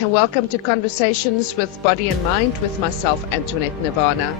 and welcome to Conversations with Body and Mind with myself, Antoinette Nirvana.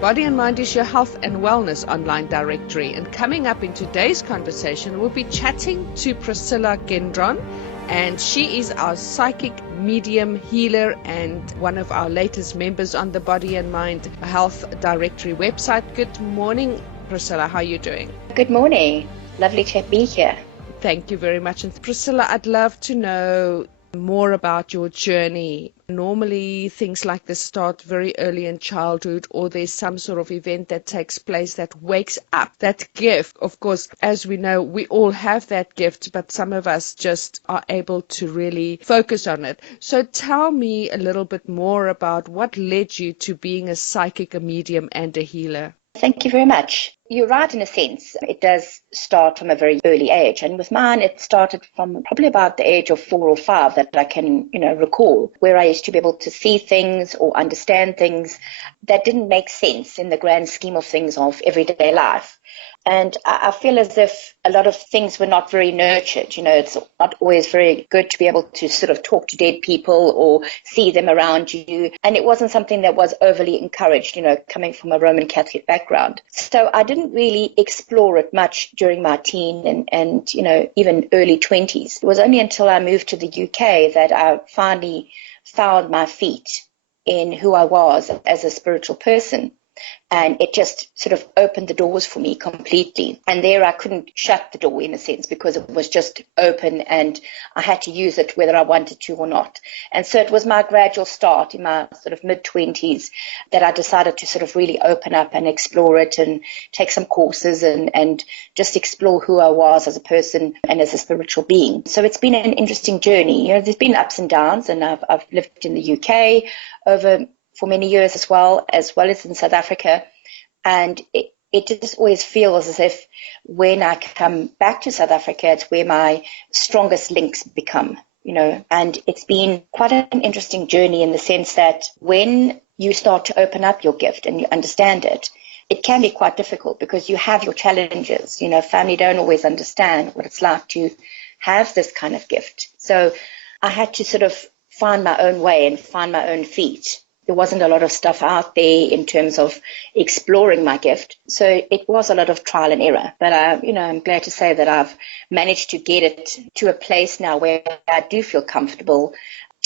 Body and Mind is your health and wellness online directory, and coming up in today's conversation, we'll be chatting to Priscilla Gendron, and she is our psychic medium healer and one of our latest members on the Body and Mind Health Directory website. Good morning, Priscilla. How are you doing? Good morning. Lovely to be here. Thank you very much. And Priscilla, I'd love to know more about your journey. Normally things like this start very early in childhood, or there's some sort of event that takes place that wakes up that gift. Of course, as we know, we all have that gift, but some of us just are able to really focus on it. So tell me a little bit more about what led you to being a psychic, a medium, and a healer. Thank you very much. You're right in a sense. It does start from a very early age. And with mine, it started from probably about the age of 4 or 5 that I can, recall, where I used to be able to see things or understand things that didn't make sense in the grand scheme of things of everyday life. And I feel as if a lot of things were not very nurtured. It's not always very good to be able to sort of talk to dead people or see them around you. And it wasn't something that was overly encouraged, coming from a Roman Catholic background. So I didn't really explore it much during my teen and even early 20s. It was only until I moved to the UK that I finally found my feet in who I was as a spiritual person. And it just sort of opened the doors for me completely. And there I couldn't shut the door in a sense because it was just open and I had to use it whether I wanted to or not. And so it was my gradual start in my sort of mid-20s that I decided to sort of really open up and explore it and take some courses and just explore who I was as a person and as a spiritual being. So it's been an interesting journey. There's been ups and downs, and I've lived in the UK for many years as well as in South Africa. And it just always feels as if when I come back to South Africa, it's where my strongest links become, and it's been quite an interesting journey in the sense that when you start to open up your gift and you understand it, it can be quite difficult because you have your challenges. Family don't always understand what it's like to have this kind of gift. So I had to sort of find my own way and find my own feet. There wasn't a lot of stuff out there in terms of exploring my gift. So it was a lot of trial and error. But, I'm glad to say that I've managed to get it to a place now where I do feel comfortable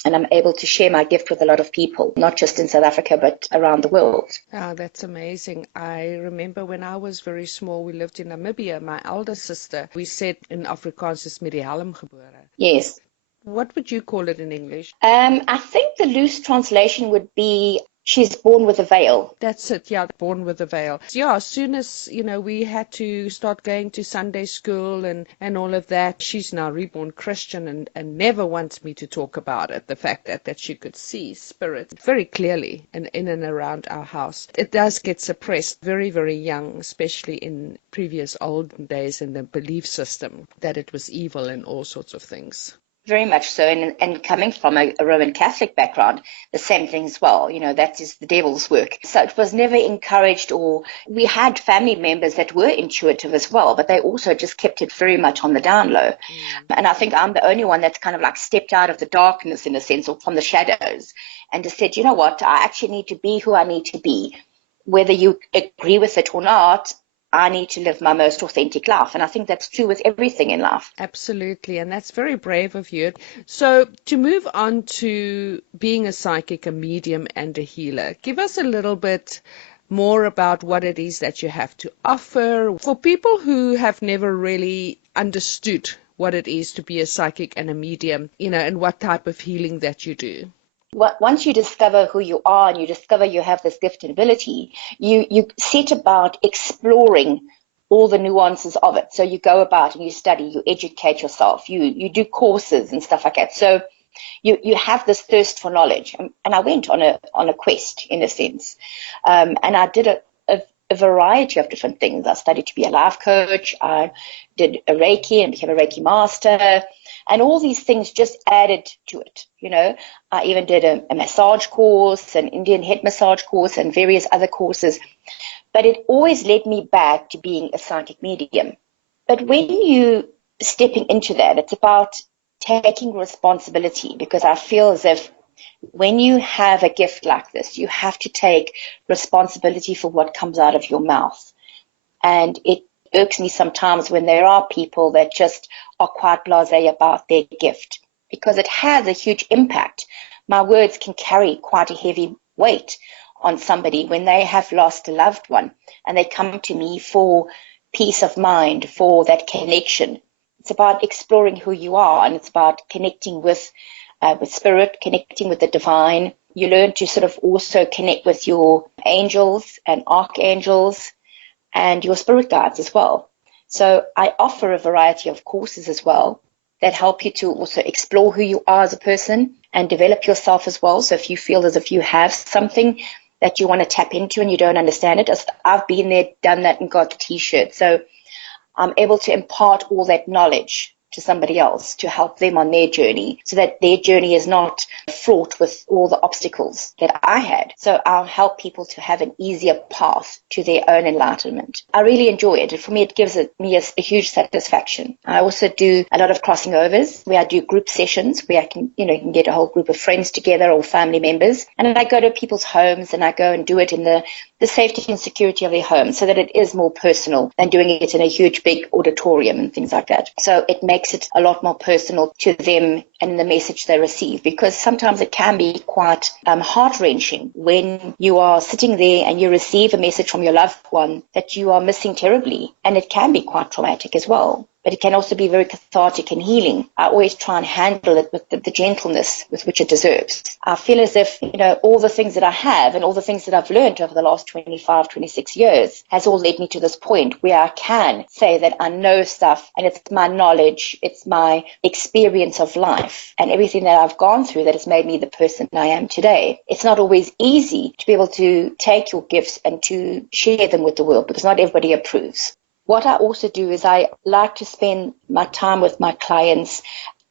and I'm able to share my gift with a lot of people, not just in South Africa, but around the world. Oh, that's amazing. I remember when I was very small, we lived in Namibia. My elder sister, we said in Afrikaans is met die helm gebore. Yes. What would you call it in English? I think the loose translation would be she's born with a veil. That's it, yeah, born with a veil. Yeah, as soon as, we had to start going to Sunday school and all of that, she's now reborn Christian and never wants me to talk about it, the fact that she could see spirit very clearly in and around our house. It does get suppressed very, very young, especially in previous olden days in the belief system that it was evil and all sorts of things. Very much so, and coming from a Roman Catholic background, the same thing as well. That is the devil's work. So it was never encouraged, or we had family members that were intuitive as well, but they also just kept it very much on the down low. And I think I'm the only one that's kind of like stepped out of the darkness in a sense, or from the shadows, and just said, you know what, I actually need to be who I need to be. Whether you agree with it or not, I need to live my most authentic life. And I think that's true with everything in life. Absolutely. And that's very brave of you. So to move on to being a psychic, a medium, and a healer, give us a little bit more about what it is that you have to offer for people who have never really understood what it is to be a psychic and a medium, and what type of healing that you do. Once you discover who you are and you discover you have this gift and ability, you set about exploring all the nuances of it. So you go about and you study, you educate yourself, you do courses and stuff like that. So you have this thirst for knowledge. And I went on a quest in a sense. And I did a variety of different things. I studied to be a life coach. I did a Reiki and became a Reiki master. And all these things just added to it. I even did a massage course, an Indian head massage course, and various other courses. But it always led me back to being a psychic medium. But when you stepping into that, it's about taking responsibility, because I feel as if when you have a gift like this, you have to take responsibility for what comes out of your mouth. And it irks me sometimes when there are people that just are quite blasé about their gift, because it has a huge impact. My words can carry quite a heavy weight on somebody when they have lost a loved one and they come to me for peace of mind, for that connection. It's about exploring who you are, and it's about connecting with spirit, connecting with the divine. You learn to sort of also connect with your angels and archangels and your spirit guides as well. So I offer a variety of courses as well that help you to also explore who you are as a person and develop yourself as well. So if you feel as if you have something that you want to tap into and you don't understand it, I've been there, done that, and got the t-shirt. So I'm able to impart all that knowledge to somebody else to help them on their journey, so that their journey is not fraught with all the obstacles that I had. So I'll help people to have an easier path to their own enlightenment. I really enjoy it. For me, it gives me a huge satisfaction. I also do a lot of crossing overs where I do group sessions where I can, you can get a whole group of friends together or family members. And then I go to people's homes and I go and do it in the safety and security of their home, so that it is more personal than doing it in a huge big auditorium and things like that. So it makes it a lot more personal to them and the message they receive, because sometimes it can be quite heart-wrenching when you are sitting there and you receive a message from your loved one that you are missing terribly, and it can be quite traumatic as well. But it can also be very cathartic and healing. I always try and handle it with the gentleness with which it deserves. I feel as if, all the things that I have and all the things that I've learned over the last 25, 26 years has all led me to this point where I can say that I know stuff, and it's my knowledge, it's my experience of life and everything that I've gone through that has made me the person I am today. It's not always easy to be able to take your gifts and to share them with the world, because not everybody approves. What I also do is I like to spend my time with my clients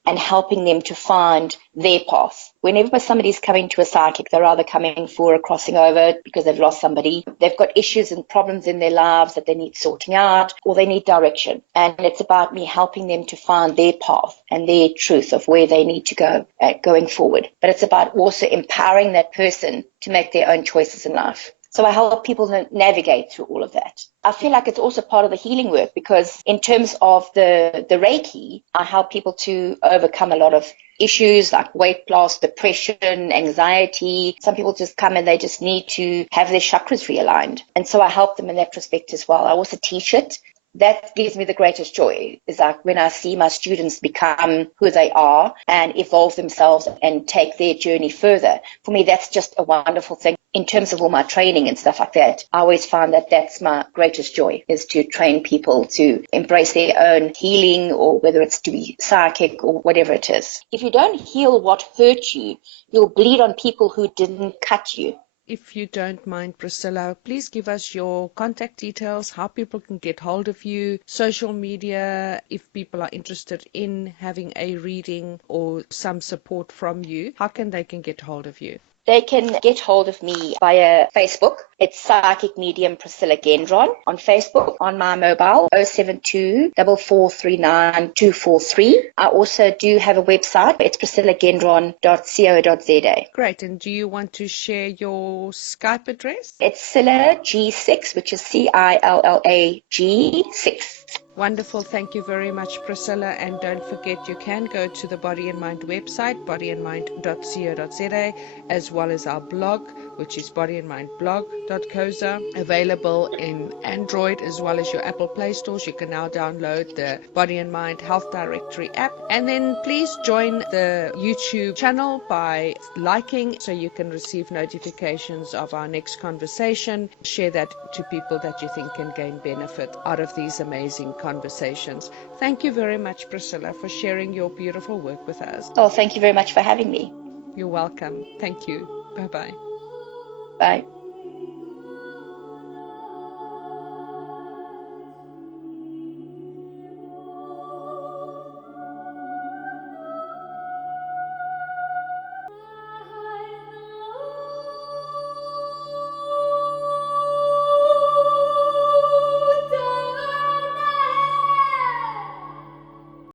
and helping them to find their path. Whenever somebody's coming to a psychic, they're either coming for a crossing over because they've lost somebody, they've got issues and problems in their lives that they need sorting out, or they need direction. And it's about me helping them to find their path and their truth of where they need to go going forward. But it's about also empowering that person to make their own choices in life. So I help people navigate through all of that. I feel like it's also part of the healing work, because in terms of the Reiki, I help people to overcome a lot of issues like weight loss, depression, anxiety. Some people just come and they just need to have their chakras realigned. And so I help them in that respect as well. I also teach it. That gives me the greatest joy, is like when I see my students become who they are and evolve themselves and take their journey further. For me, that's just a wonderful thing. In terms of all my training and stuff like that, I always find that that's my greatest joy, is to train people to embrace their own healing, or whether it's to be psychic or whatever it is. If you don't heal what hurt you, you'll bleed on people who didn't cut you. If you don't mind, Priscilla, please give us your contact details, how people can get hold of you, social media, if people are interested in having a reading or some support from you, how they can get hold of you? They can get hold of me via Facebook. It's Psychic Medium Priscilla Gendron on Facebook, on my mobile 072 4439 243. I also do have a website. It's priscillagendron.co.za. Great. And do you want to share your Skype address? It's Cilla G6, which is CILLA G6. Wonderful. Thank you very much, Priscilla. And don't forget, you can go to the Body and Mind website, bodyandmind.co.za, as well as our blog, which is bodyandmindblog.co.za, available in Android as well as your Apple Play stores. You can now download the Body and Mind Health Directory app. And then please join the YouTube channel by liking, so you can receive notifications of our next conversation. Share that to people that you think can gain benefit out of these amazing conversations. Thank you very much, Priscilla, for sharing your beautiful work with us. Oh, thank you very much for having me. You're welcome. Thank you. Bye-bye. Bye.